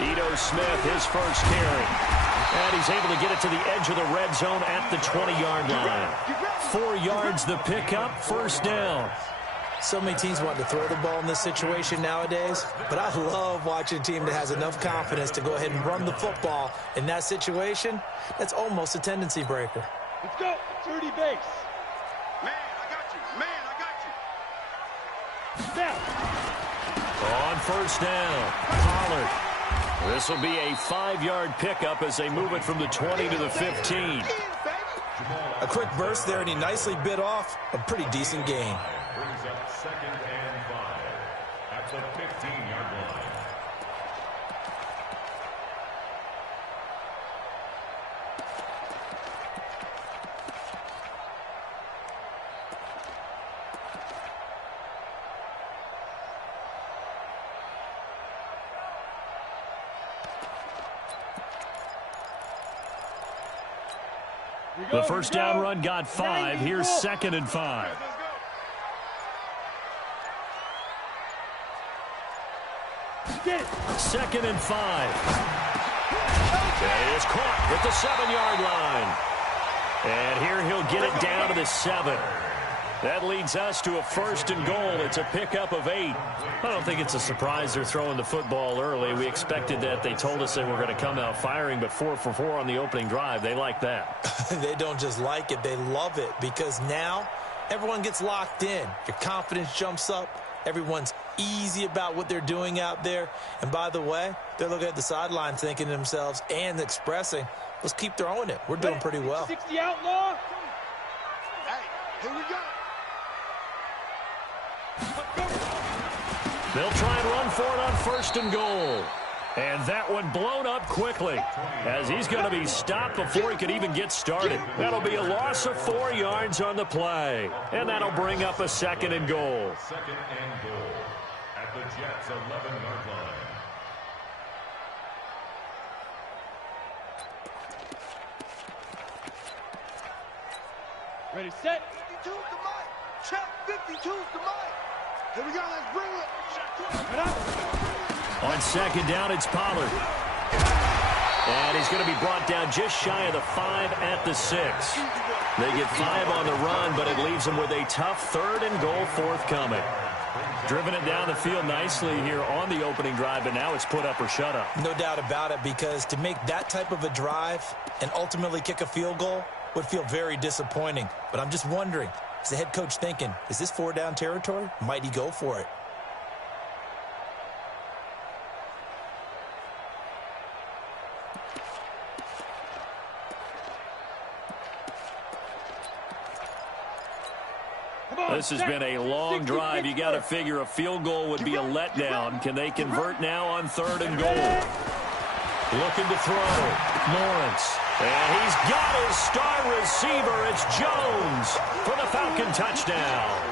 Ito Smith, his first carry. And he's able to get it to the edge of the red zone at the 20-yard line. 4 yards the pickup, first down. So many teams want to throw the ball in this situation nowadays, but I love watching a team that has enough confidence to go ahead and run the football in that situation. That's almost a tendency breaker. Let's go. 30 base. Man, I got you. Man, I got you. Now. On first down, Pollard. This will be a 5-yard pickup as they move it from the 20 to the 15. A quick burst there, and he nicely bit off a pretty decent gain. Brings up 2nd and 5 at the 15-yard line. The first down run got 5. Here's 2nd and 5. Get it. 2nd and 5. That is caught at the 7-yard line. And here he'll get it down to the 7. That leads us to a 1st and goal. It's a pickup of 8. I don't think it's a surprise they're throwing the football early. We expected that. They told us they were going to come out firing, but 4 for 4 on the opening drive. They like that. They don't just like it, they love it, because now everyone gets locked in. Your confidence jumps up. Everyone's easy about what they're doing out there. And by the way, they're looking at the sideline thinking to themselves and expressing, let's keep throwing it. We're doing pretty well. 60 outlaw. Hey, here we go. They'll try and run for it on 1st and goal. And that one blown up quickly as he's going to be stopped before he could even get started. That'll be a loss of 4 yards on the play. And that'll bring up a 2nd and goal. 2nd and goal at the Jets' 11-yard line. Ready, set. 52's the mic. Check 52's the mic. Here we go. Let's bring it. Get up. On 2nd down, it's Pollard. And he's going to be brought down just shy of the 5 at the 6. They get 5 on the run, but it leaves them with a tough 3rd and goal forthcoming. Driven it down the field nicely here on the opening drive, but now it's put up or shut up. No doubt about it, because to make that type of a drive and ultimately kick a field goal would feel very disappointing. But I'm just wondering, is the head coach thinking, is this 4-down territory? Might he go for it? This has been a long drive. You got to figure a field goal would be a letdown. Can they convert now on 3rd and goal? Looking to throw. Lawrence. And he's got his star receiver. It's Jones for the Falcon touchdown.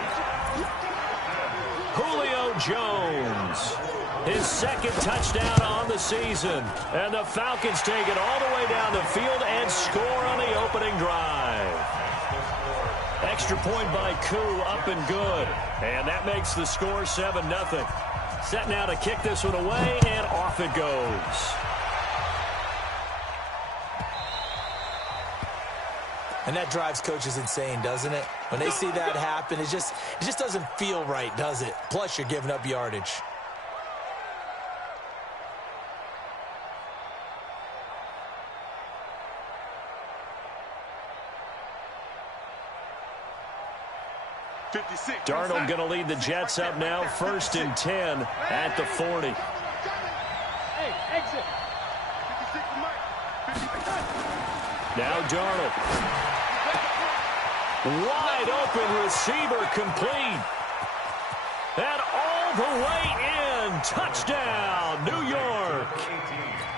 Julio Jones. His 2nd touchdown on the season. And the Falcons take it all the way down the field and score on the opening drive. Extra point by Koo, up and good. And that makes the score 7-0. Set now to kick this one away, and off it goes. And that drives coaches insane, doesn't it? When they see that happen, it just doesn't feel right, does it? Plus, you're giving up yardage. Darnold going to lead the Jets up now, 1st and 10 at the 40. Hey, exit. Now Darnold. Wide open receiver complete. And all the way in. Touchdown, New York.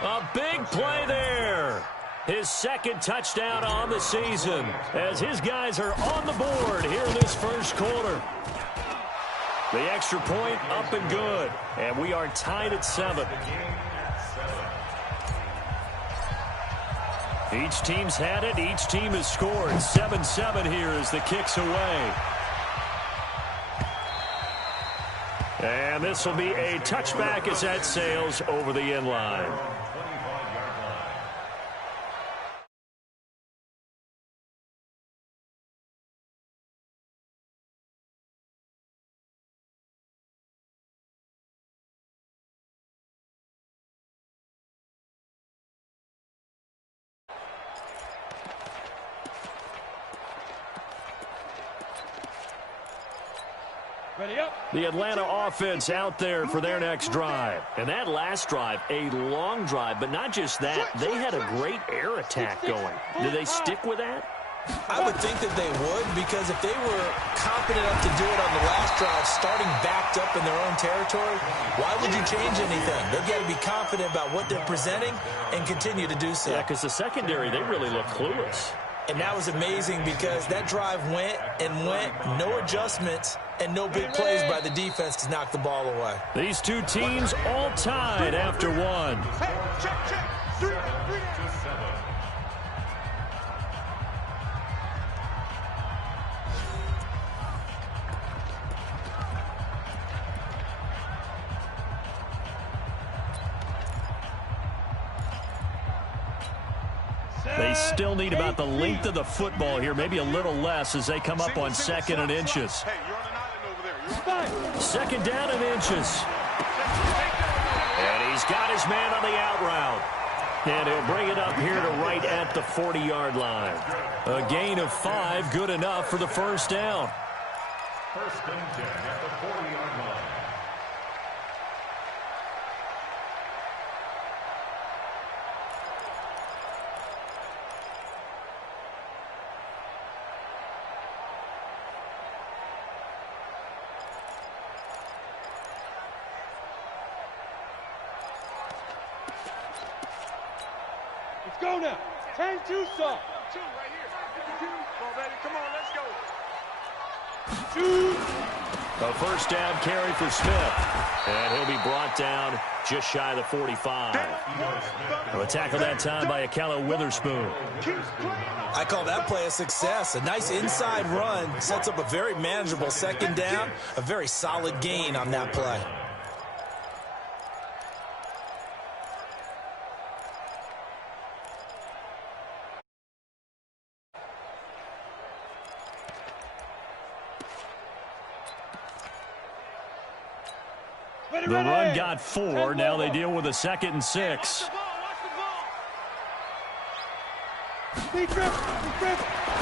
A big play there. His 2nd touchdown on the season as his guys are on the board here in this first quarter. The extra point up and good. And we are tied at 7. Each team's had it. Each team has scored. 7-7 here as the kick's away. And this will be a touchback as that sails over the end line. Ready up. The Atlanta offense out there for their next drive. And that last drive, a long drive, but not just that. They had a great air attack going. Do they stick with that? I would think that they would, because if they were confident enough to do it on the last drive, starting backed up in their own territory, why would you change anything? They've got to be confident about what they're presenting and continue to do so. Yeah, because the secondary, they really look clueless. And that was amazing because that drive went and went, no adjustments, and no big plays by the defense to knock the ball away. These two teams all tied after one. Hey, check. 3 down. They still need about the length of the football here, maybe a little less as they come up on second and inches. Hey, you're on an island over there. Second down and inches. And he's got his man on the out route. And he'll bring it up here to right at the 40-yard line. A gain of 5, good enough for the first down. First and 10 at the 40-yard line. Let's go now. 10-2 soft. 2 right here. Come on, baby. Come on, let's go. Shoot. A first down carry for Smith. And he'll be brought down just shy of the 45. A tackle that time by Akello Witherspoon. I call that play a success. A nice inside run sets up a very manageable second down, a very solid gain on that play. The run got 4. Now they deal with a 2nd and 6.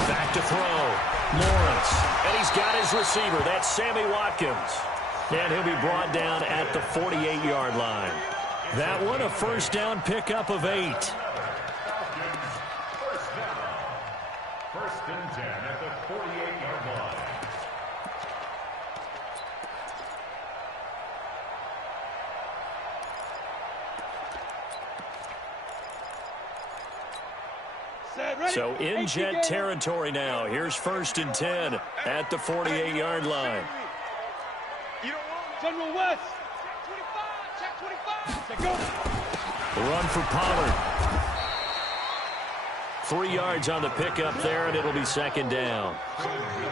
Back to throw. Lawrence. And he's got his receiver. That's Sammy Watkins. And he'll be brought down at the 48-yard line. That one a first down pickup of 8. First down. First and 10 at the 48-yard line. So in jet territory now. Here's first and 10 at the 48-yard line. General West. Check 25. Check 25. Go. The run for Pollard. 3 yards on the pickup there, and it'll be second down.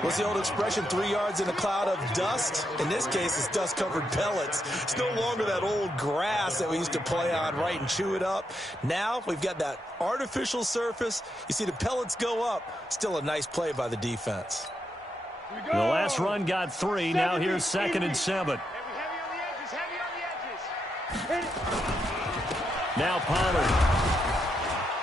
What's the old expression, 3 yards in a cloud of dust? In this case, it's dust-covered pellets. It's no longer that old grass that we used to play on, right, and chew it up. Now we've got that artificial surface. You see the pellets go up. Still a nice play by the defense. The last run got 3. Now here's 2nd and 7. Heavy on the edges. Now Pollard.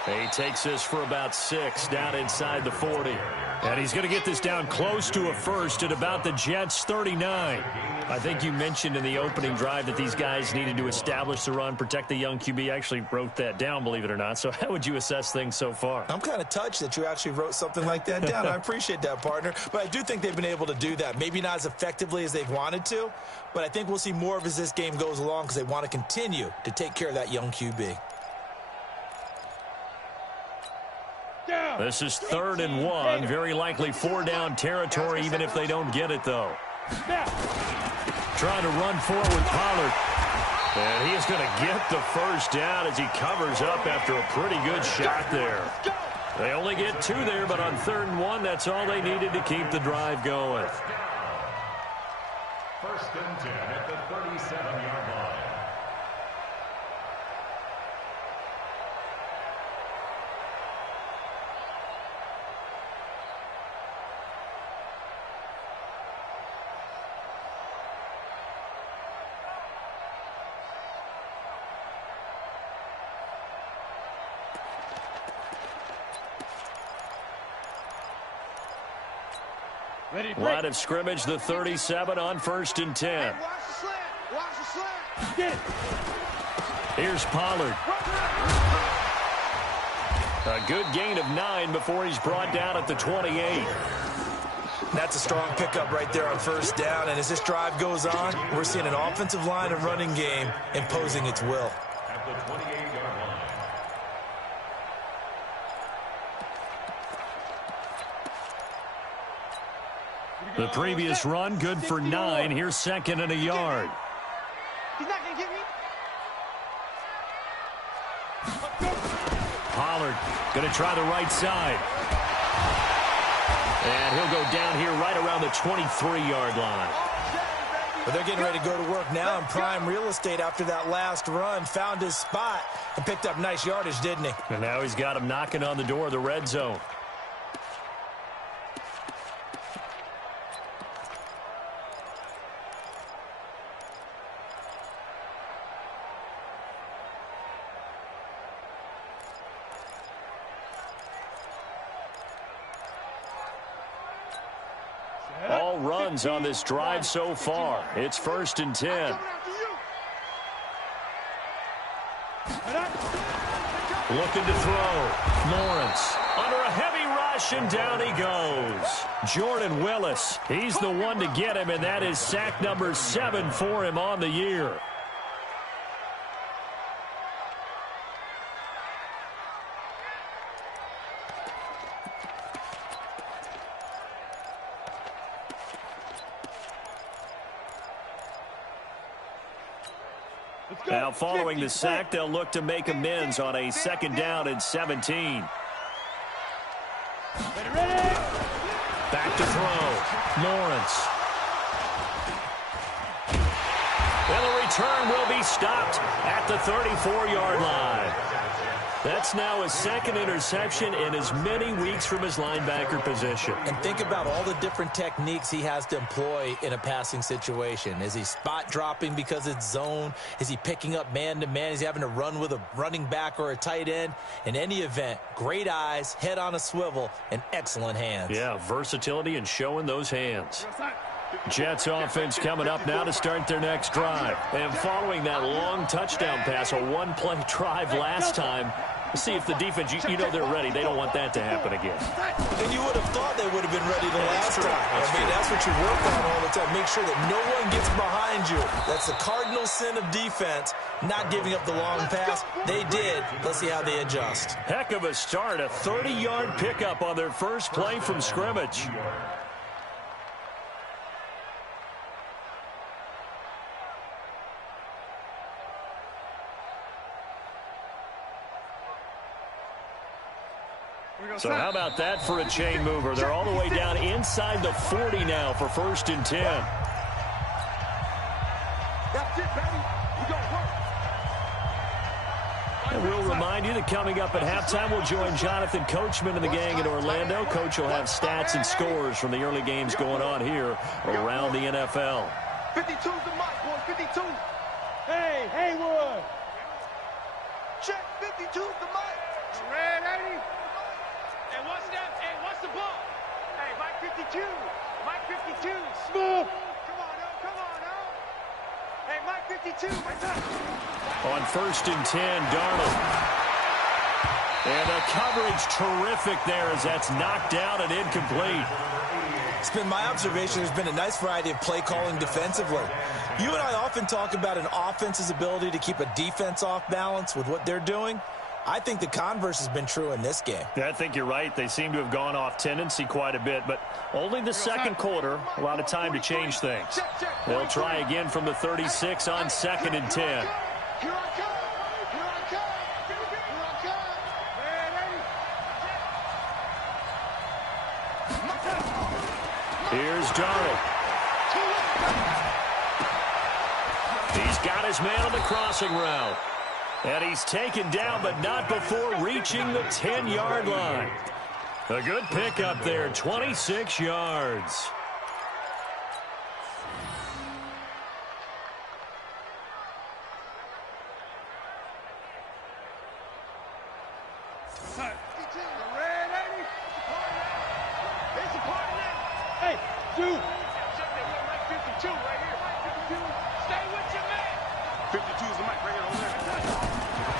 He takes this for about 6 down inside the 40. And he's going to get this down close to a first at about the Jets' 39. I think you mentioned in the opening drive that these guys needed to establish the run, protect the young QB. I actually wrote that down, believe it or not. So how would you assess things so far? I'm kind of touched that you actually wrote something like that down. I appreciate that, partner. But I do think they've been able to do that. Maybe not as effectively as they've wanted to, but I think we'll see more of as this game goes along because they want to continue to take care of that young QB. This is 3rd and 1. Very likely 4-down territory, even if they don't get it, though. Trying to run forward with Pollard. And he is going to get the first down as he covers up after a pretty good shot there. They only get 2 there, but on 3rd and 1, that's all they needed to keep the drive going. First and 10 at the 37-yard line. Ready, Line of scrimmage, the 37 on first and 10. Watch the slant. Watch the slant. Get it. Here's Pollard. A good gain of 9 before he's brought down at the 28. That's a strong pickup right there on first down. And as this drive goes on, we're seeing an offensive line and running game imposing its will. At the 28-yard line. The previous run, good for 9. Here's second and a yard. He's not going to get me. Pollard going to try the right side. And he'll go down here right around the 23-yard line. But they're getting ready to go to work now in prime real estate after that last run. Found his spot and picked up nice yardage, didn't he? And now he's got him knocking on the door of the red zone. All runs on this drive so far. It's first and 10. Looking to throw. Lawrence under a heavy rush, and down he goes. Jordan Willis, he's the one to get him, and that is sack number 7 for him on the year. Now, following the sack, they'll look to make amends on a second down and 17. Back to throw. Lawrence. And the return will be stopped at the 34-yard line. That's now his second interception in as many weeks from his linebacker position. And think about all the different techniques he has to employ in a passing situation. Is he spot dropping because it's zone? Is he picking up man-to-man? Is he having to run with a running back or a tight end? In any event, great eyes, head on a swivel, and excellent hands. Yeah, versatility and showing those hands. Jets offense coming up now to start their next drive. And following that long touchdown pass, a one-play drive last time, see if the defense, you know they're ready. They don't want that to happen again. And you would have thought they would have been ready the last time. That's what you work on all the time. Make sure that no one gets behind you. That's the cardinal sin of defense, not giving up the long pass. They did. Let's see how they adjust. Heck of a start, a 30-yard pickup on their first play from scrimmage. So how about that for a chain mover? They're all the way down inside the 40 now for first and 10. That's it, baby. We gonna work. And we'll remind you that coming up at halftime, we'll join Jonathan Coachman and the gang in Orlando. Coach will have stats and scores from the early games going on here around the NFL. 52's the mic, boys. 52. Hey, Haywood. Check. 52's the mic. Red 80. And what's that? Hey, what's the ball? Hey, Mike 52. Mike 52. Smooth. Come on, now. Come on, now. Hey, Mike 52. What's up? On first and 10, Darnold. And the coverage terrific there as that's knocked down and incomplete. It's been my observation there's been a nice variety of play calling defensively. You and I often talk about an offense's ability to keep a defense off balance with what they're doing. I think the converse has been true in this game. Yeah, I think you're right. They seem to have gone off tendency quite a bit, but only the second quarter, a lot of time to change things. They'll try again from the 36 on second and 10. Here I come. Here I come. Here I come. Here's Darnold. his man on the crossing route. And he's taken down, but not before reaching the 10-yard line. A good pickup there, 26 yards. Hey, dude.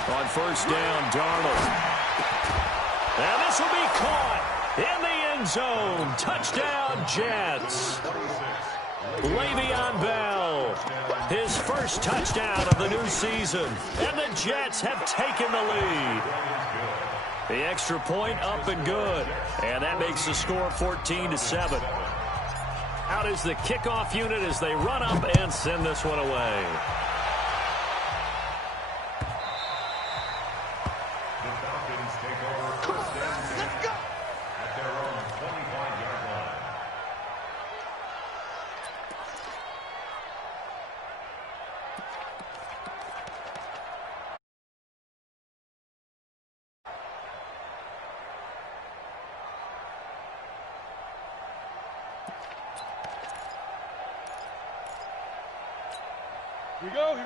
On first down, Darnold. And this will be caught in the end zone. Touchdown, Jets. Le'Veon Bell, his first touchdown of the new season. And the Jets have taken the lead. The extra point up and good. And that makes the score 14-7. Out is the kickoff unit as they run up and send this one away.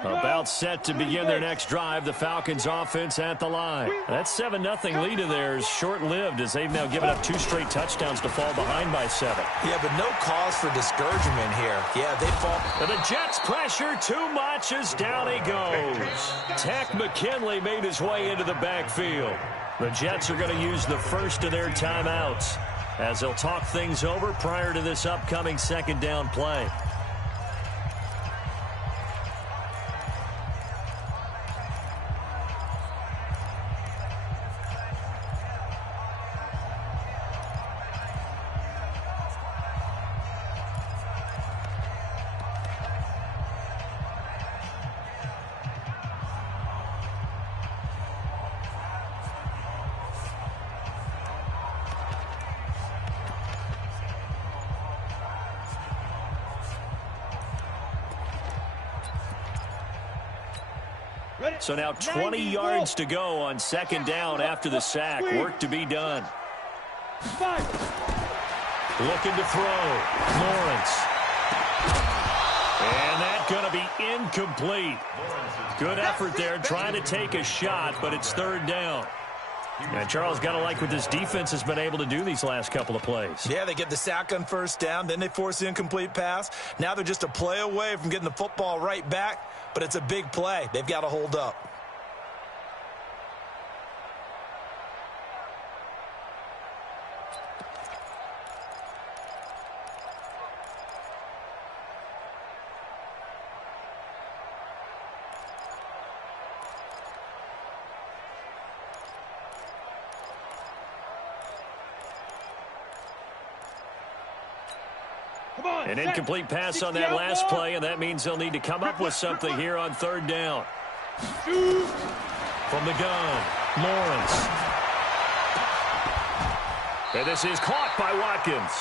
About set to begin their next drive, the Falcons offense at the line. That 7-0 lead of theirs short-lived as they've now given up 2 straight touchdowns to fall behind by 7. Yeah, but no cause for discouragement here. Yeah, they fall. And the Jets pressure too much as down he goes. Takk McKinley made his way into the backfield. The Jets are going to use the first of their timeouts as they'll talk things over prior to this upcoming second down play. So now 20 yards to go on second down after the sack. Work to be done. Looking to throw. Lawrence. And that's going to be incomplete. Good effort there trying to take a shot, but it's third down. And Charles, got to like what this defense has been able to do these last couple of plays. Yeah, they get the sack on first down, then they force the incomplete pass. Now they're just a play away from getting the football right back, but it's a big play. They've got to hold up. An incomplete pass on that last play, and that means they'll need to come up with something here on third down. From the gun, Lawrence. And this is caught by Watkins.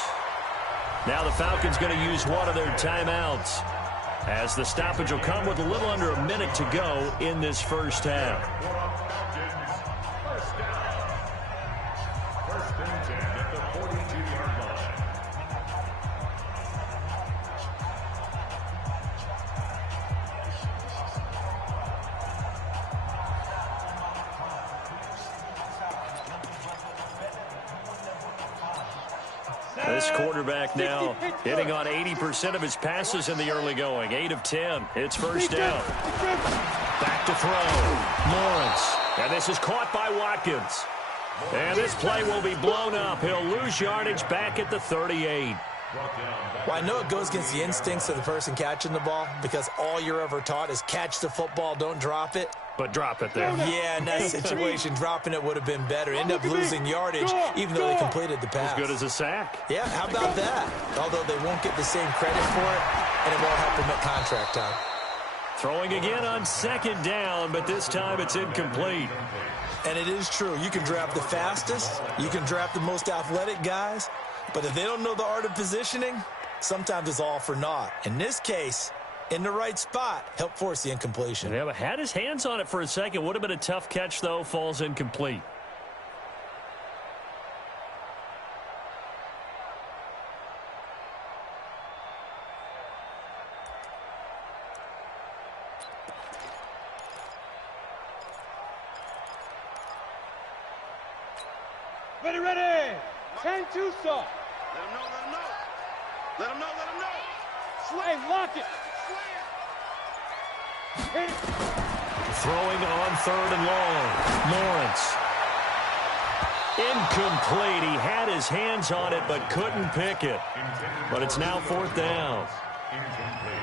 Now the Falcons going to use one of their timeouts, as the stoppage will come with a little under a minute to go in this first half. First and 10 at the 42-yard line. This quarterback now hitting on 80% of his passes in the early going. 8 of 10. It's first down. Back to throw. Lawrence. And this is caught by Watkins. And this play will be blown up. He'll lose yardage back at the 38. Well, I know it goes against the instincts of the person catching the ball because all you're ever taught is catch the football, don't drop it. But drop it there. Yeah, in that situation, dropping it would have been better. End up losing yardage, even though they completed the pass. As good as a sack. Yeah, how about that? Although they won't get the same credit for it, and it won't help them at contract time. Throwing again on second down, but this time it's incomplete. And it is true. You can draft the fastest. You can draft the most athletic guys. But if they don't know the art of positioning, sometimes it's all for naught. In this case, in the right spot, helped force the incompletion. Yeah, but had his hands on it for a second. Would have been a tough catch, though. Falls incomplete. Ready, ready. 10-2 saw. Let him know, let him know. Let him know, let him know. Hey, lock it. Hit it. Throwing on 3rd and long. Lawrence. Incomplete. He had his hands on it but couldn't pick it. But it's now 4th down.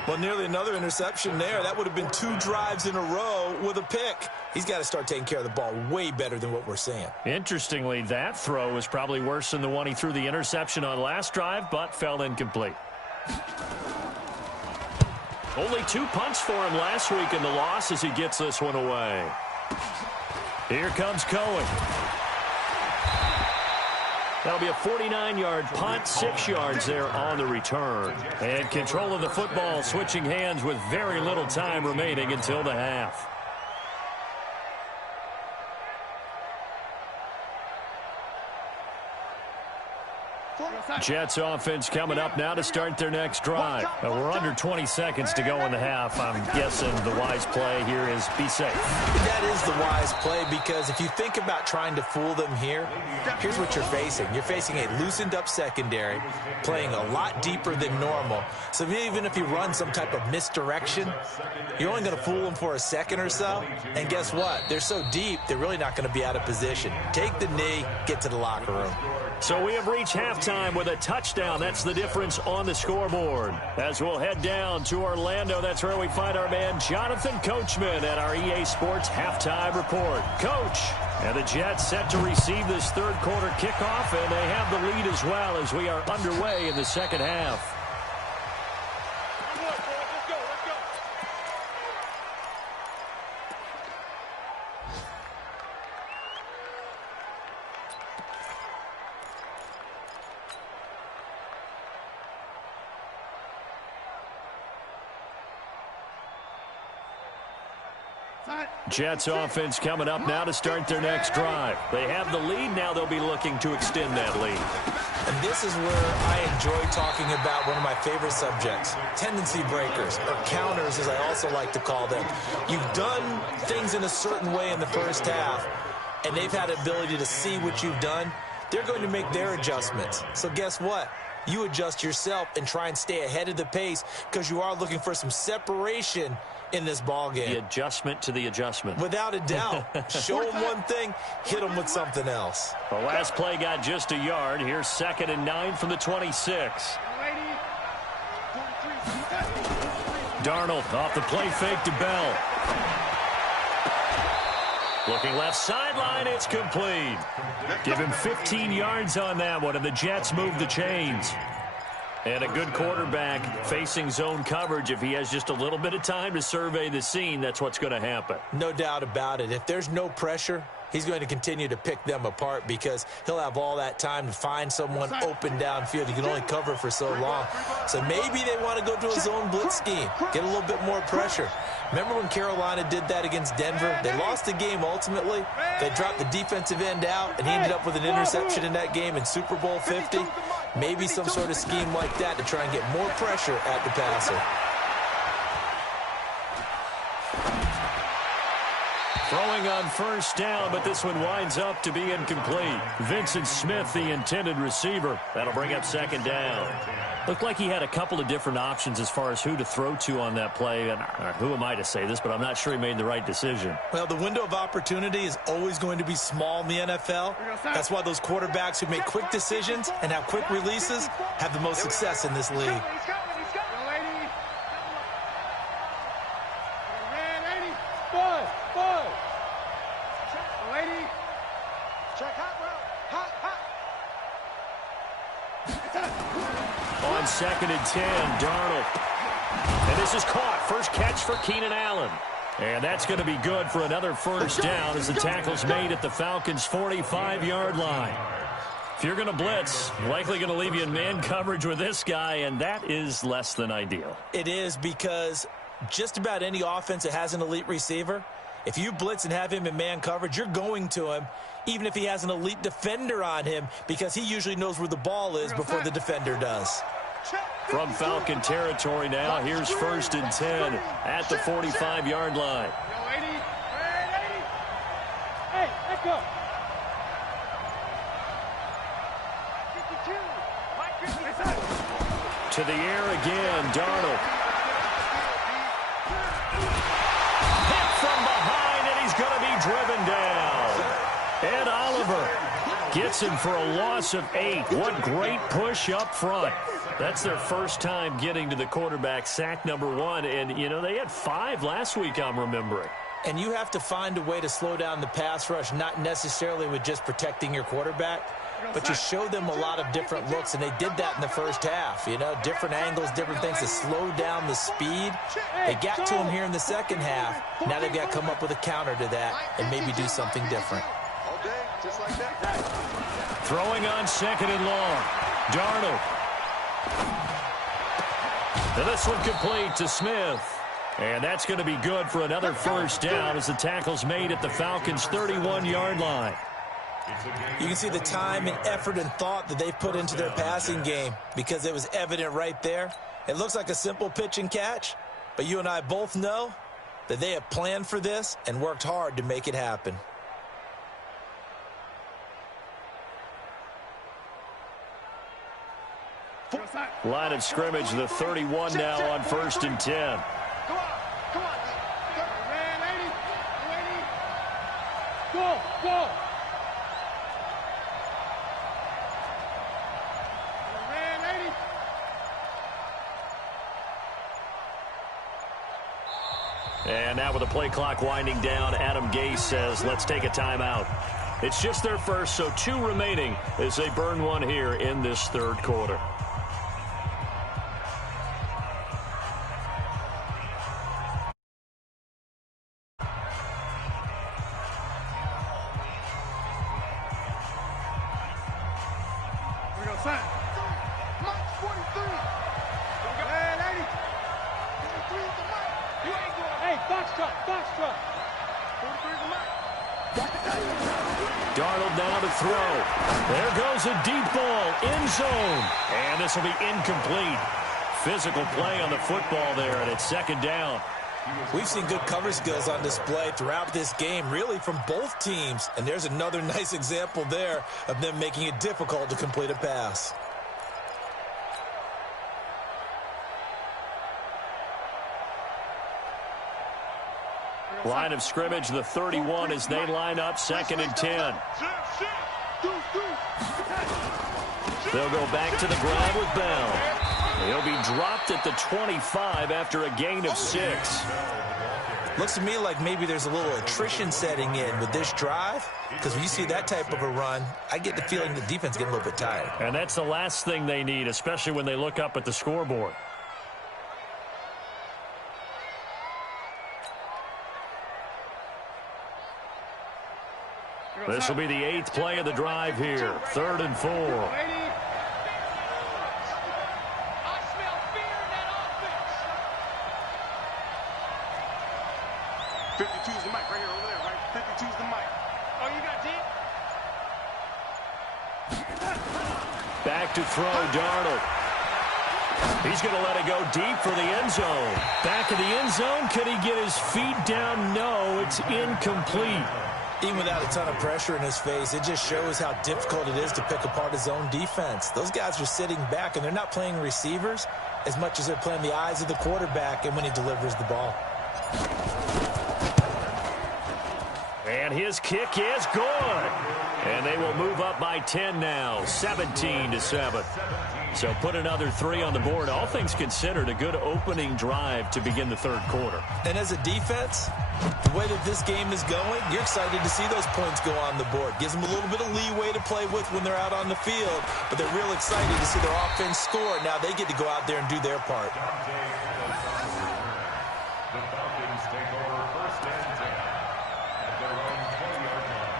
Well, nearly another interception there. That would have been 2 drives in a row with a pick. He's got to start taking care of the ball way better than what we're seeing. Interestingly, that throw was probably worse than the one he threw the interception on last drive, but fell incomplete. Only 2 punts for him last week in the loss as he gets this one away. Here comes Cohen. That'll be a 49-yard punt, 6 yards there on the return. And control of the football, switching hands with very little time remaining until the half. Jets offense coming up now to start their next drive. We're under 20 seconds to go in the half. I'm guessing the wise play here is be safe. That is the wise play, because if you think about trying to fool them here, here's what you're facing. You're facing a loosened up secondary, playing a lot deeper than normal. So even if you run some type of misdirection, you're only going to fool them for a second or so. And guess what? They're so deep, they're really not going to be out of position. Take the knee, get to the locker room. So we have reached halftime with a touchdown. That's the difference on the scoreboard. As we'll head down to Orlando, that's where we find our man Jonathan Coachman at our EA Sports Halftime Report. Coach, and the Jets set to receive this 3rd quarter kickoff, and they have the lead as well as we are underway in the 2nd half. Jets offense coming up now to start their next drive. They have the lead. Now they'll be looking to extend that lead. And this is where I enjoy talking about one of my favorite subjects, tendency breakers, or counters as I also like to call them. You've done things in a certain way in the first half, and they've had the ability to see what you've done. They're going to make their adjustments. So guess what? You adjust yourself and try and stay ahead of the pace, because you are looking for some separation in this ball game. The adjustment to the adjustment. Without a doubt. Show them one thing, hit them with something else. The last play got just a yard. Here's 2nd and 9 from the 26. Darnold off the play fake to Bell. Looking left sideline, it's complete. Give him 15 yards on that one, and the Jets move the chains. And a good quarterback facing zone coverage. If he has just a little bit of time to survey the scene, that's what's going to happen. No doubt about it. If there's no pressure, he's going to continue to pick them apart, because he'll have all that time to find someone open downfield. He can only cover for so long. So maybe they want to go to a zone blitz scheme, get a little bit more pressure. Remember when Carolina did that against Denver? They lost the game ultimately. They dropped the defensive end out, and he ended up with an interception in that game in Super Bowl 50. Maybe some sort of scheme like that to try and get more pressure at the passer. Throwing on 1st down, but this one winds up to be incomplete. Vincent Smith, the intended receiver. That'll bring up 2nd down. Looked like he had a couple of different options as far as who to throw to on that play. And who am I to say this, but I'm not sure he made the right decision. Well, the window of opportunity is always going to be small in the NFL. That's why those quarterbacks who make quick decisions and have quick releases have the most success in this league. On 2nd and 10, Darnold. And this is caught. First catch for Keenan Allen. And that's going to be good for another 1st down as the tackle's made at the Falcons' 45-yard line. If you're going to blitz, likely going to leave you in man coverage with this guy, and that is less than ideal. It is, because just about any offense that has an elite receiver, if you blitz and have him in man coverage, you're going to him, even if he has an elite defender on him, because he usually knows where the ball is before the defender does. From Falcon territory now, here's 1st and 10 at the 45-yard line. Hey, let go. To the air again, Darnold. Hit from behind, and he's going to be driven down. Ed Oliver gets him for a loss of 8. What great push up front. That's their first time getting to the quarterback, sack number 1. And, you know, they had 5 last week, I'm remembering. And you have to find a way to slow down the pass rush, not necessarily with just protecting your quarterback, but you show them a lot of different looks, and they did that in the first half. You know, different angles, different things to slow down the speed. They got to him here in the second half. Now they've got to come up with a counter to that and maybe do something different. Throwing on 2nd and long. Darnold. And this one complete to Smith. And that's going to be good for another first down as the tackle's made at the Falcons' 31-yard line. You can see the time and effort and thought that they've put into their passing game, because it was evident right there. It looks like a simple pitch and catch, but you and I both know that they have planned for this and worked hard to make it happen. Line of scrimmage, the 31 now on 1st and 10. Go, go. And now with the play clock winding down, Adam Gase says, let's take a timeout. It's just their first, so 2 remaining as they burn one here in this 3rd quarter. Darnold now to throw. There goes a deep ball, end zone. And this will be incomplete. Physical play on the football there, and it's 2nd down. We've seen good cover skills on display throughout this game, really from both teams. And there's another nice example there of them making it difficult to complete a pass. Line of scrimmage, the 31 as they line up, 2nd and 10. They'll go back to the ground with Bell. He'll be dropped at the 25 after a gain of 6. Looks to me like maybe there's a little attrition setting in with this drive, because when you see that type of a run, I get the feeling the defense getting a little bit tired. And that's the last thing they need, especially when they look up at the scoreboard. This will be the 8th play of the drive here. 3rd and 4. 52's the mic right here over there, right? 52's the mic. Oh, you got deep? Back to throw, Darnold. He's going to let it go deep for the end zone. Back of the end zone. Could he get his feet down? No, it's incomplete. Even without a ton of pressure in his face, it just shows how difficult it is to pick apart his own defense. Those guys are sitting back, and they're not playing receivers as much as they're playing the eyes of the quarterback and when he delivers the ball. And his kick is good. And they will move up by 10 now, 17-7. So put another 3 on the board. All things considered, a good opening drive to begin the 3rd quarter. And as a defense, the way that this game is going, you're excited to see those points go on the board. Gives them a little bit of leeway to play with when they're out on the field, but they're real excited to see their offense score. Now they get to go out there and do their part. The Falcons take over 1st and 10 at their own 20-yard line.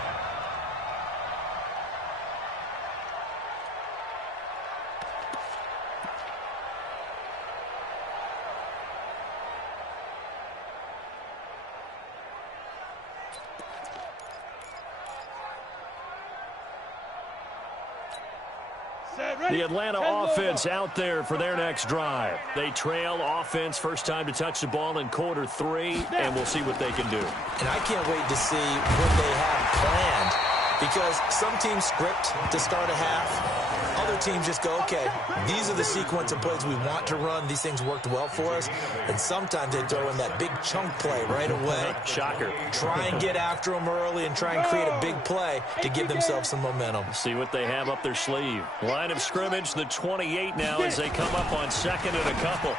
The Atlanta offense out there for their next drive. They trail offense first time to touch the ball in quarter 3, and we'll see what they can do. And I can't wait to see what they have planned, because some teams script to start a half. Other teams just go, okay, these are the sequence of plays we want to run. These things worked well for us. And sometimes they throw in that big chunk play right away. Shocker. Try and get after them early and try and create a big play to give themselves some momentum. See what they have up their sleeve. Line of scrimmage, the 28 now as they come up on second and a couple.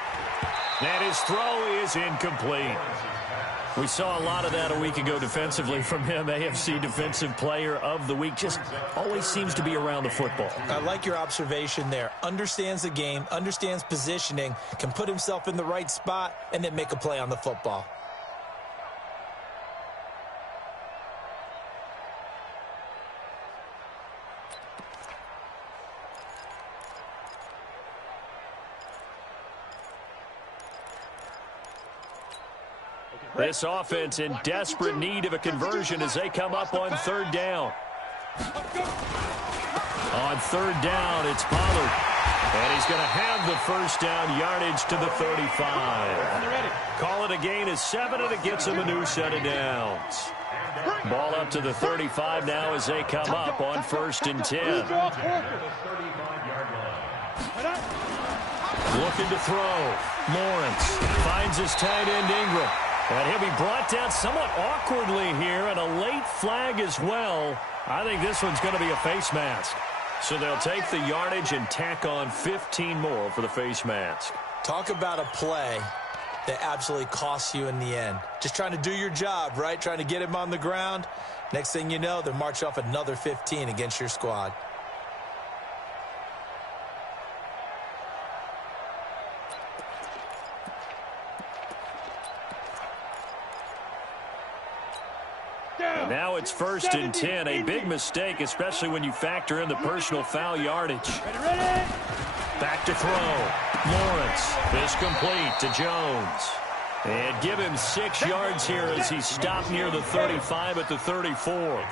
And his throw is incomplete. We saw a lot of that a week ago defensively from him. AFC Defensive Player of the Week. Just always seems to be around the football. I like your observation there. Understands the game, understands positioning, can put himself in the right spot, and then make a play on the football. This offense in desperate need of a conversion as they come up on third down. On third down, it's Pollard. And he's going to have the first down, yardage to the 35. Call it a gain of 7, and it gets him a new set of downs. Ball up to the 35 now as they come up on 1st and 10. Looking to throw. Lawrence finds his tight end Ingram. And he'll be brought down somewhat awkwardly here, and a late flag as well. I think this one's going to be a face mask. So they'll take the yardage and tack on 15 more for the face mask. Talk about a play that absolutely costs you in the end. Just trying to do your job, right? Trying to get him on the ground. Next thing you know, they'll march off another 15 against your squad. Now it's 1st and 10. A big mistake, especially when you factor in the personal foul yardage. Back to throw. Lawrence is complete to Jones. And give him 6 yards here as he stopped near the 35 at the 34.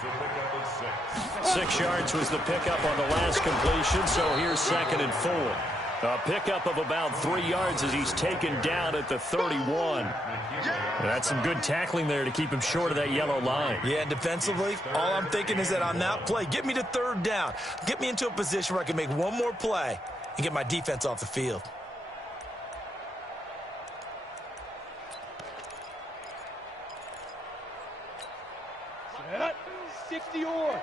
6 yards was the pickup on the last completion, so here's 2nd and 4. A pickup of about 3 yards as he's taken down at the 31. That's some good tackling there to keep him short of that yellow line. Yeah, defensively, all I'm thinking is that on that play, get me to third down. Get me into a position where I can make one more play and get my defense off the field. Set. 60 or.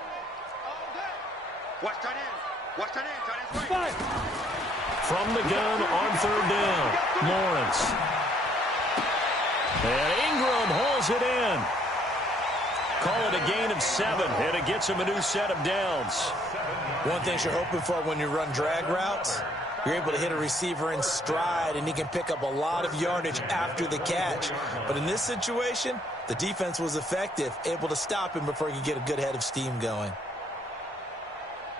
Watch that in. Watch that in. Try this right. 5. From the gun on third down, Lawrence. And Ingram hauls it in. Call it a gain of 7, and it gets him a new set of downs. One thing you're hoping for when you run drag routes, you're able to hit a receiver in stride, and he can pick up a lot of yardage after the catch. But in this situation, the defense was effective, able to stop him before he could get a good head of steam going.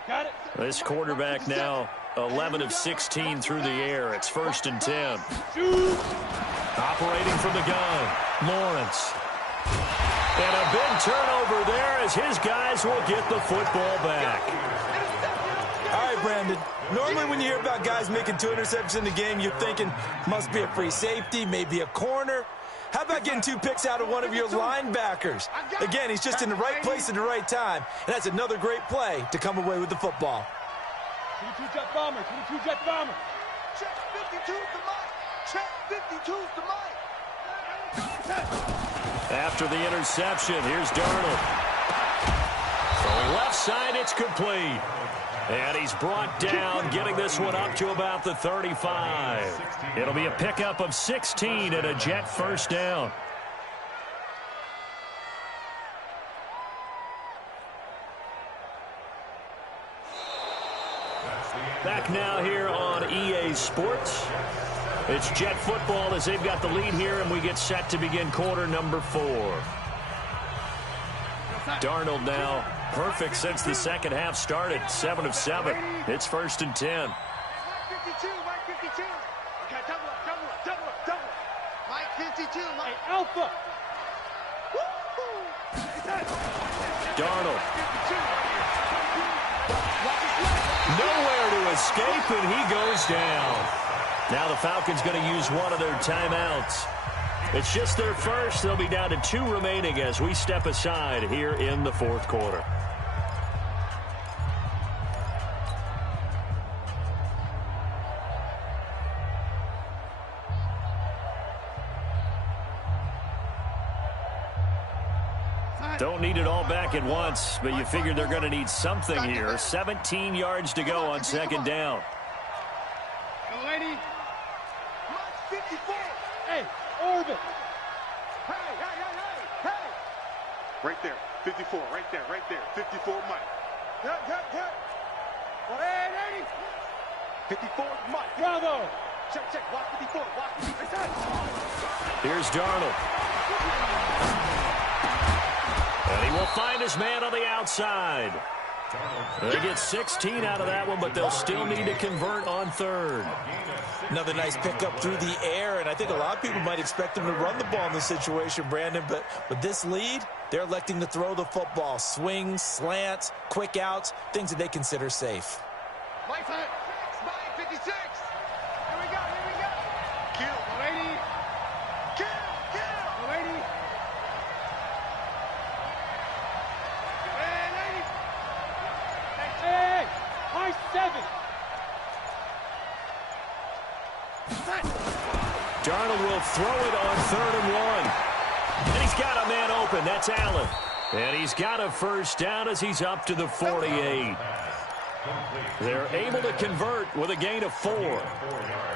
Got it. This quarterback now 11 of 16 through the air. It's 1st and 10. Operating from the gun, Lawrence. And a big turnover there as his guys will get the football back. All right, Brandon. Normally when you hear about guys making 2 interceptions in the game, you're thinking must be a free safety, maybe a corner. How about getting 2 picks out of one of your linebackers? Again, he's just in the right place at the right time, and that's another great play to come away with the football. 22 jet bomber. 22 jet bomber. Check 52 to Mike. Check 52 to Mike. After the interception, here's Darnold. Throwing left side, it's complete. And he's brought down, getting this one up to about the 35. It'll be a pickup of 16 and a Jet first down. Back now here on EA Sports. It's Jet football as they've got the lead here, and we get set to begin quarter number 4. Darnold now perfect since the second half started. 7 of 7. It's 1st and 10. Mike 52, Mike 52. Okay, double. Mike 52, Mike. Hey, Alpha. Darnold. Nowhere to escape, and he goes down. Now the Falcons going to use one of their timeouts. It's just their first. They'll be down to 2 remaining as we step aside here in the fourth quarter. Don't need it all back at once, but you figure they're going to need something here. 17 yards to go on second down. Go, lady. 54. Hey, orbit. Hey. Right there. 54. Right there. 54, Mike. Hit. 180. 54, Mike. Bravo. Check. Watch 54. Watch 54. Here's Darnold. And he will find his man on the outside. They get 16 out of that one, but they'll still need to convert on third. Another nice pickup through the air, and I think a lot of people might expect them to run the ball in this situation, Brandon, but with this lead, they're electing to throw the football. Swings, slants, quick outs, things that they consider safe. Mike 56. Here we go. Kill. Lady. Kill. Lady. Hey, high 7. Darnold will throw it on 3rd and 1. And he's got a man open. That's Allen. And he's got a first down as he's up to the 48. They're able to convert with a gain of 4.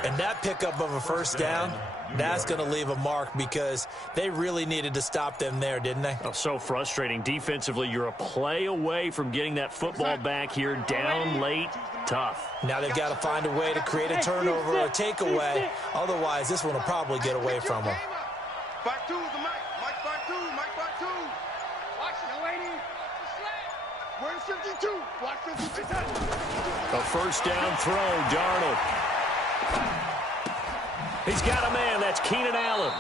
And that pickup of a first down, that's going to leave a mark because they really needed to stop them there, didn't they? Oh, so frustrating. Defensively, you're a play away from getting that football back here down late. Tough. Now they've got to find a way to create a turnover or a takeaway. Otherwise, this one will probably get away from them. 5-2 the Mike 5-2. Watch it, lady. Where's 52? Watch 52. A first down throw, Darnold. He's got a man. That's Keenan Allen.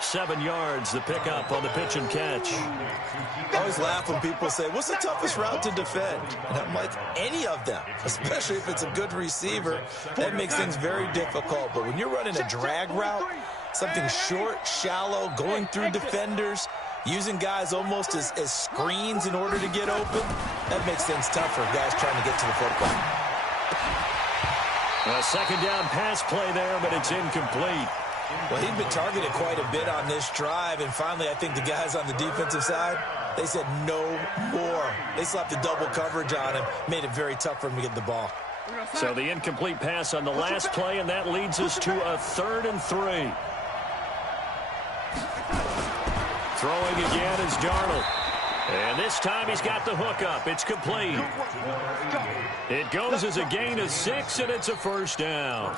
7 yards, the pickup on the pitch and catch. I always laugh when people say, what's the toughest route to defend? And I'm like, any of them, especially if it's a good receiver. That makes things very difficult. But when you're running a drag route, something short, shallow, going through defenders, using guys almost as screens in order to get open, that makes things tough for guys trying to get to the football. A second down pass play there, but it's incomplete. Well, he'd been targeted quite a bit on this drive, and finally I think the guys on the defensive side, they said no more. They slapped a double coverage on him, made it very tough for him to get the ball. So the incomplete pass on the last play, and that leads us to a 3rd and 3. Throwing again is Darnold. And this time he's got the hook up. It's complete. It goes as a gain of 6, and it's a first down.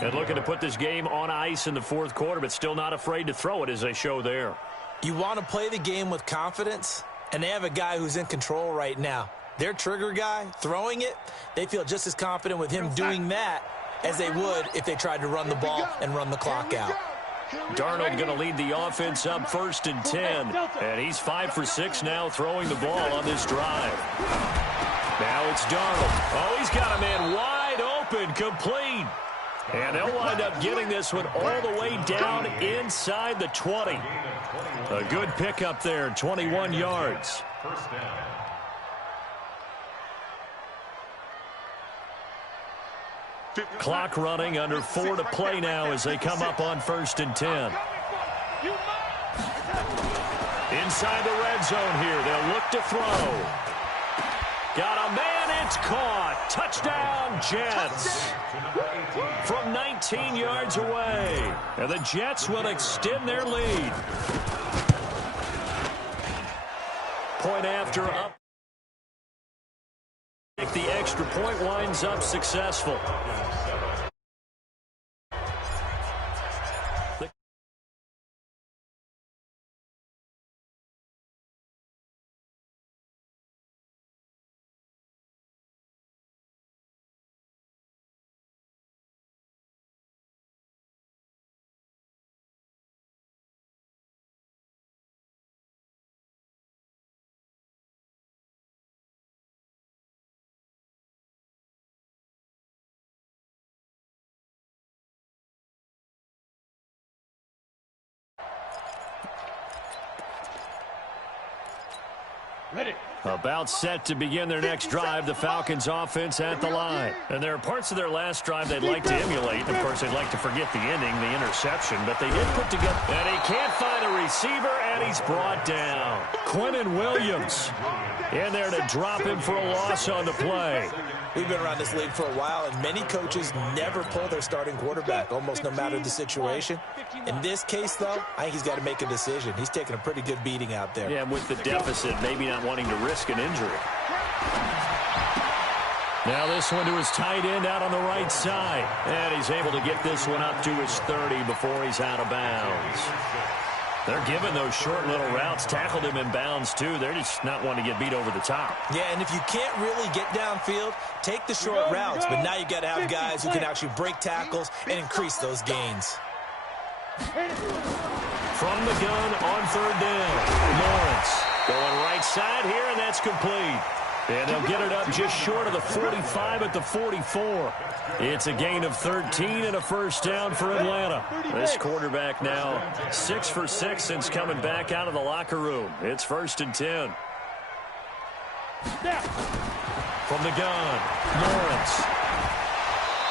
And looking to put this game on ice in the fourth quarter, but still not afraid to throw it as they show there. You want to play the game with confidence, and they have a guy who's in control right now. Their trigger guy, throwing it, they feel just as confident with him doing that as they would if they tried to run the ball and run the clock out. Darnold going to lead the offense up 1st and 10. And he's 5 for 6 now throwing the ball on this drive. Now it's Darnold. Oh, he's got a man wide open, complete. And they'll wind up getting this one all the way down inside the 20. A good pickup there, 21 yards. First down. Clock running, under 4 to play now as they come up on 1st and 10. Inside the red zone here, they'll look to throw. Got a man, it's caught. Touchdown, Jets. From 19 yards away. And the Jets will extend their lead. Point after up. The extra point winds up successful. Ready. About set to begin their next drive, the Falcons offense at the line. And there are parts of their last drive they'd like to emulate. Of course, they'd like to forget the ending, the interception, but they did put together. And he can't find a receiver, and he's brought down. Quinnen Williams in there to drop him for a loss on the play. We've been around this league for a while, and many coaches never pull their starting quarterback, almost no matter the situation. In this case, though, I think he's got to make a decision. He's taking a pretty good beating out there. Yeah, with the deficit, maybe not wanting to risk an injury. Now this one to his tight end out on the right side. And he's able to get this one up to his 30 before he's out of bounds. They're giving those short little routes, tackled him in bounds, too. They're just not wanting to get beat over the top. Yeah, and if you can't really get downfield, take the short routes. But now you've got to have guys who can actually break tackles and increase those gains. From the gun on third down, Lawrence going right side here, and that's complete. And they'll get it up just short of the 45 at the 44. It's a gain of 13 and a first down for Atlanta. This quarterback now 6 for 6 since coming back out of the locker room. It's 1st and 10. From the gun, Lawrence.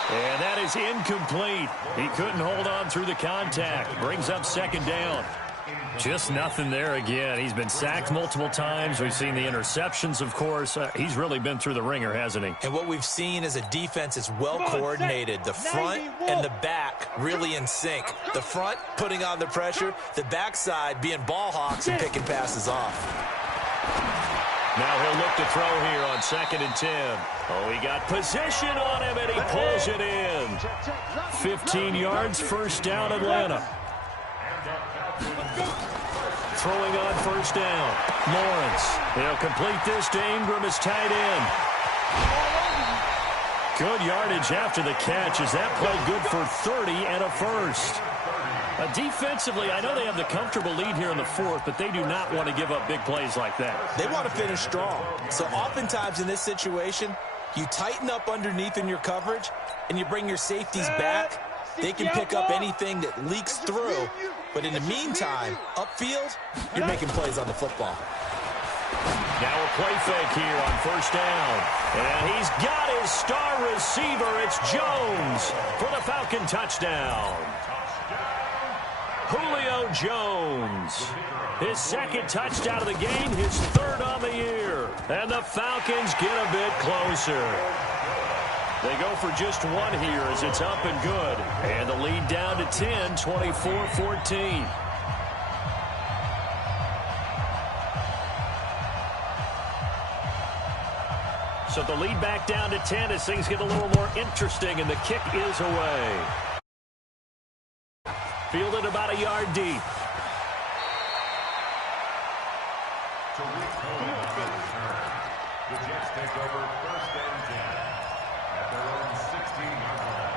And that is incomplete. He couldn't hold on through the contact. Brings up 2nd down. Just nothing there again. He's been sacked multiple times. We've seen the interceptions, of course. He's really been through the ringer, hasn't he? And what we've seen is a defense that's well coordinated. The front and the back really in sync. The front putting on the pressure. The backside being ball hawks and picking passes off. Now he'll look to throw here on 2nd and 10. Oh, he got position on him, and he pulls it in. 15 yards, first down, Atlanta. Throwing on 1st down. Lawrence. He'll complete this to Ingram as tight end. Good yardage after the catch. Is that play good for 30 and a first? Defensively, I know they have the comfortable lead here in the 4th, but they do not want to give up big plays like that. They want to finish strong. So oftentimes in this situation, you tighten up underneath in your coverage, and you bring your safeties back. They can pick up anything that leaks through. But in the meantime, upfield, you're making plays on the football. Now a play fake here on 1st down. And he's got his star receiver. It's Jones for the Falcon touchdown. Julio Jones. His 2nd touchdown of the game, his 3rd on the year. And the Falcons get a bit closer. They go for just one here as it's up and good. And the lead down to 10, 24-14. So the lead back down to 10 as things get a little more interesting, and the kick is away. Fielded about a yard deep. The Jets take over 1st and 10 at their own 16-yard line.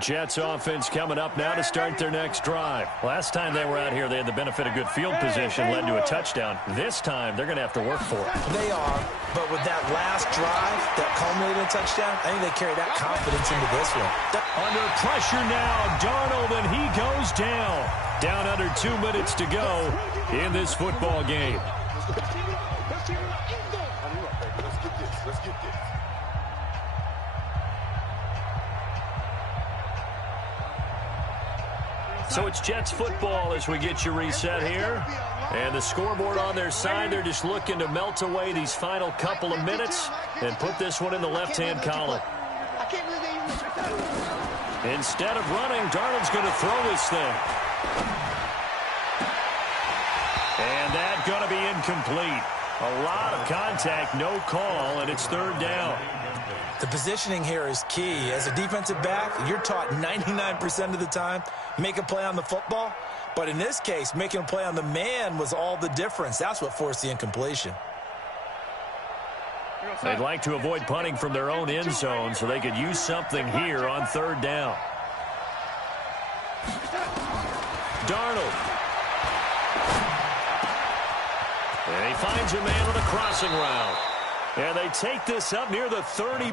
Jets offense coming up now to start their next drive. Last time they were out here, they had the benefit of good field position, led to a touchdown. This time, they're going to have to work for it. They are, but with that last drive that culminated in a touchdown, I think they carry that confidence into this one. Under pressure now, Darnold, and he goes down. Down under 2 minutes to go in this football game. Let's get this. So it's Jets football as we get you reset here. And the scoreboard on their side, they're just looking to melt away these final couple of minutes and put this one in the left-hand column. Instead of running, Darnold's going to throw this thing. And that's going to be incomplete. A lot of contact, no call, and it's 3rd down. The positioning here is key. As a defensive back, you're taught 99% of the time, make a play on the football. But in this case, making a play on the man was all the difference. That's what forced the incompletion. They'd like to avoid punting from their own end zone so they could use something here on third down. Darnold. And he finds a man on a crossing route. And they take this up near the 30.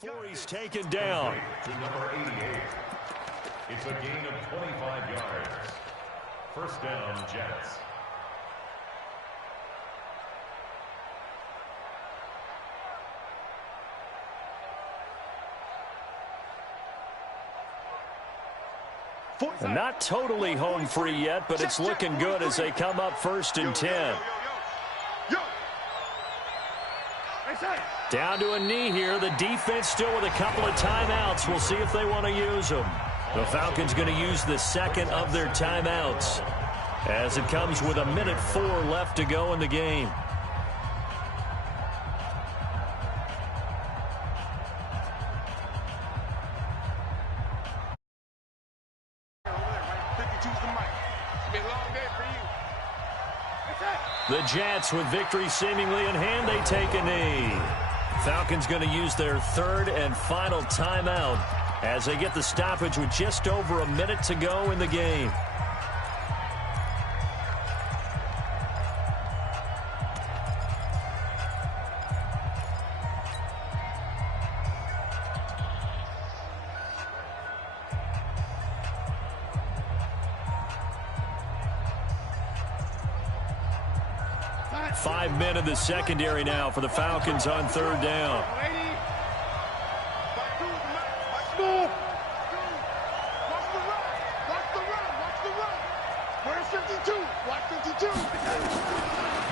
Before he's taken down. To number 88. It's a gain of 25 yards. First down, Jets. And not totally home free yet, but it's looking good as they come up 1st and 10. Down to a knee here. The defense still with a couple of timeouts. We'll see if they want to use them. The Falcons going to use the second of their timeouts as it comes with 1:04 left to go in the game. The Jets with victory seemingly in hand, they take a knee. Falcons going to use their third and final timeout as they get the stoppage with just over a minute to go in the game. Five men in the secondary now for the Falcons on third down.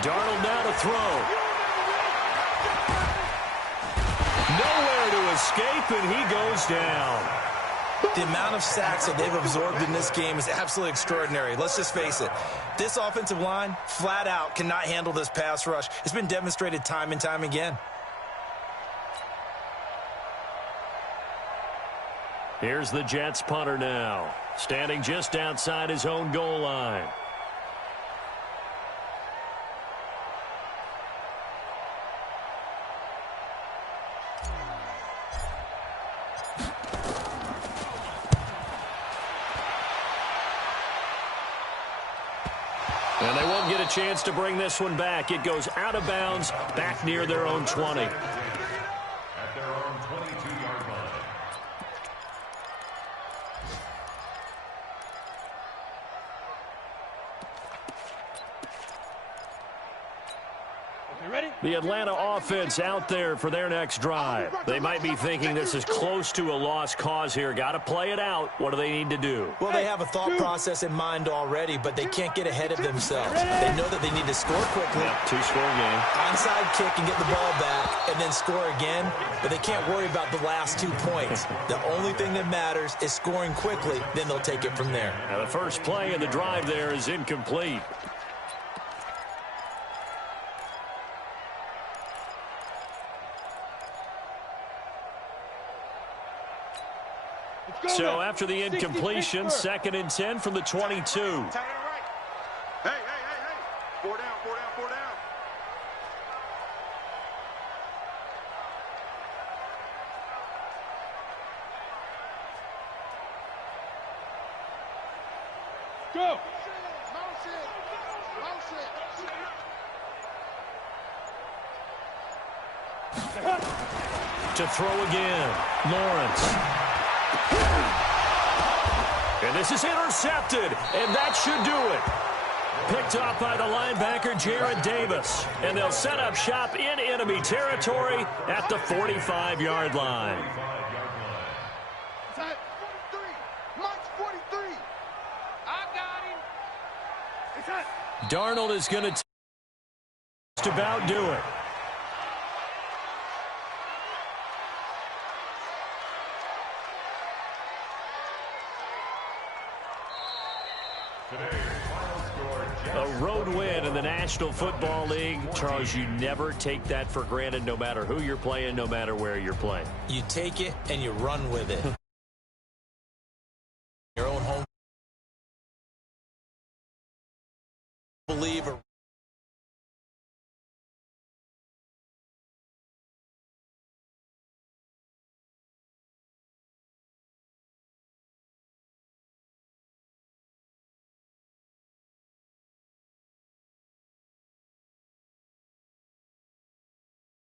Darnold now to throw. Nowhere to escape, and he goes down. The amount of sacks that they've absorbed in this game is absolutely extraordinary. Let's just face it. This offensive line, flat out, cannot handle this pass rush. It's been demonstrated time and time again. Here's the Jets punter now, standing just outside his own goal line. And they won't get a chance to bring this one back. It goes out of bounds, back near their own 20. At their own 22-yard line. The Atlanta offense out there for their next drive. They might be thinking this is close to a lost cause here. Got to play it out. What do they need to do? Well, they have a thought process in mind already, but they can't get ahead of themselves. They know that they need to score quickly. Yep, two-score game. Onside kick and get the ball back and then score again, but they can't worry about the last 2 points. The only thing that matters is scoring quickly, then they'll take it from there. Now the first play of the drive there is incomplete. So after the incompletion, 2nd and 10 from the 22. Hey. 4 down. Go. To throw again, Lawrence. And this is intercepted, and that should do it. Picked off by the linebacker, Jared Davis. And they'll set up shop in enemy territory at the 45-yard line. Darnold is going to just about do it. A road win in the National Football League. Charles, you never take that for granted, no matter who you're playing, no matter where you're playing. You take it and you run with it. Your own home. Believer.